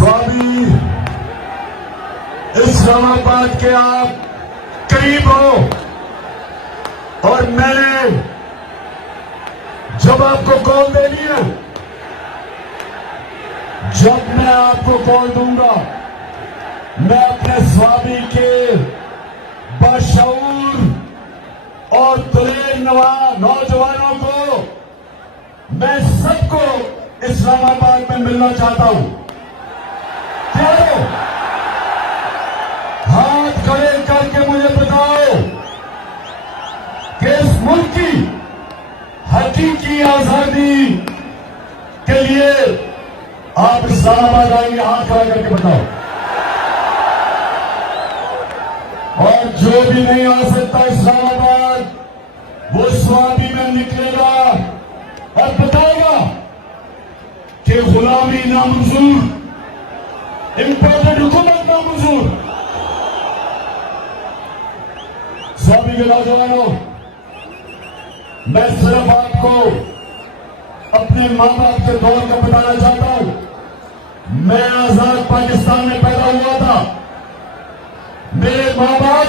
स्वामी इस्लामाबाद के आप करीब हो और मैंने जब आपको कॉल देनी है, जब मैं आपको कॉल दूंगा, मैं अपने स्वामी के बाशऊर और दिलेर नौजवानों को, मैं सबको इस्लामाबाद में मिलना चाहता हूं। क्यों? हाथ खड़े करके मुझे बताओ कि इस मुल्क की हकीकी आजादी के लिए आप इस्लामाबाद आएंगे? हाथ खड़ा करके बताओ। और जो भी नहीं आ सकता इस्लामाबाद, वो स्वामी में निकलेगा और बताएगा कि गुलामी नामंजूर, इंपोर्टेड हुकूमत नामंजूर। स्वामी के नौजवानों, मैं सिर्फ आपको अपने मां बाप के दौर का बताना चाहता हूं। मैं आजाद पाकिस्तान में पैदा हुआ था। मेरे मां बाप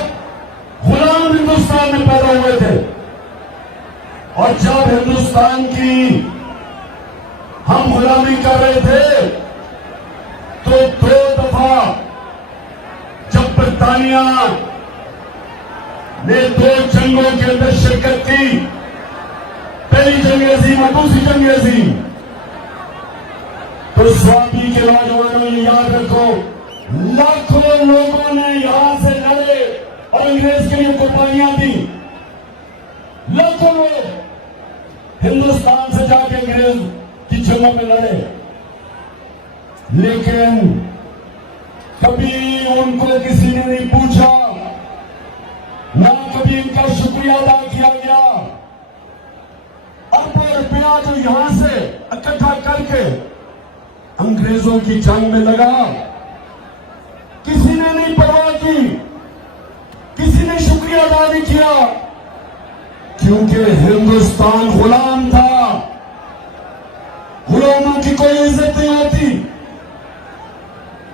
गुलाम हिंदुस्तान में पैदा हुए थे। और जब हिंदुस्तान की हम गुलामी कर रहे थे, तो 2 दफा जब बरतानिया ने 2 जंगों के अंदर शिरकत की, पहली जंग अजीम और दूसरी जंग अजीम, तो स्वामी के नौजवानों ने याद रखो, लाखों लोगों ने यहां से लड़े और अंग्रेज के लिए कुर्बानियां दी। लाखों लोग हिंदुस्तान से जाके अंग्रेज की जंगों में लड़े, लेकिन कभी उनको किसी ने नहीं पूछा, ना कभी इनका शुक्रिया अदा किया गया। अरबों रुपया जो यहां से इकट्ठा करके अंग्रेजों की जंग में लगा, किसी ने नहीं परवाह की, किसी ने शुक्रिया अदा नहीं किया, क्योंकि हिंदुस्तान गुलाम था। गुलामों की कोई इज्जत नहीं होती।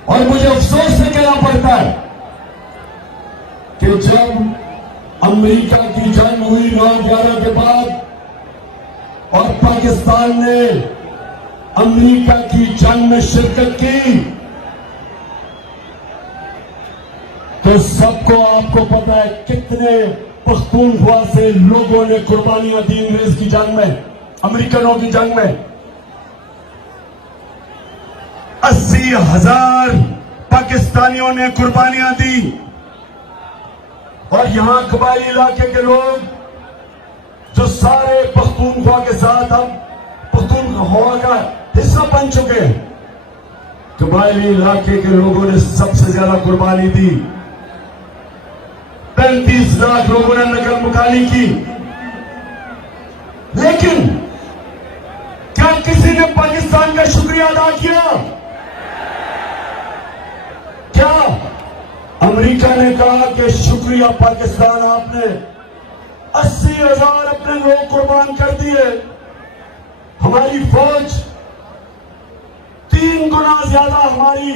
और मुझे अफसोस से कहना पड़ता है कि जब अमेरिका की जंग हुई 9/11 के बाद और पाकिस्तान ने अमेरिका की जंग में शिरकत की, तो सबको आपको पता है कितने पख्तूनख्वा से लोगों ने कुर्बानियां दी अंग्रेज की जंग में, अमेरिकनों की जंग में। 80,000 पाकिस्तानियों ने कुर्बानियां दी। और यहां कबायली इलाके के लोग जो सारे पख्तूनख्वा के साथ अब पख्तूनख्वा का हिस्सा बन चुके हैं, कबायली इलाके के लोगों ने सबसे ज्यादा कुर्बानी दी। 35 लाख लोगों ने नकल मुकानी की। लेकिन क्या किसी ने पाकिस्तान का शुक्रिया अदा किया? क्या अमेरिका ने कहा कि शुक्रिया पाकिस्तान, आपने 80,000 अपने लोग कुर्बान कर दिए, हमारी फौज 3 गुना ज्यादा हमारी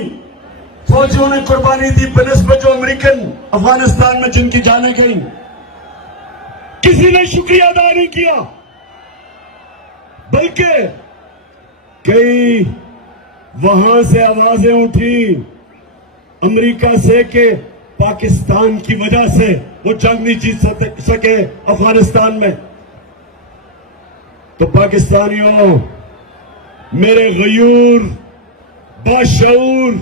फौजियों ने कुर्बानी दी बनिस्बत जो अमेरिकन अफगानिस्तान में जिनकी जानें गई। किसी ने शुक्रिया अदा नहीं किया, बल्कि कई वहां से आवाजें उठी अमेरिका से कि पाकिस्तान की वजह से वो जंग नहीं जीत सके अफगानिस्तान में। तो पाकिस्तानियों, मेरे गयूर बाशऊर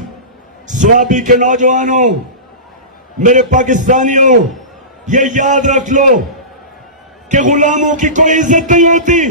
स्वाबी के नौजवानों, मेरे पाकिस्तानियों, ये याद रख लो कि गुलामों की कोई इज्जत नहीं होती।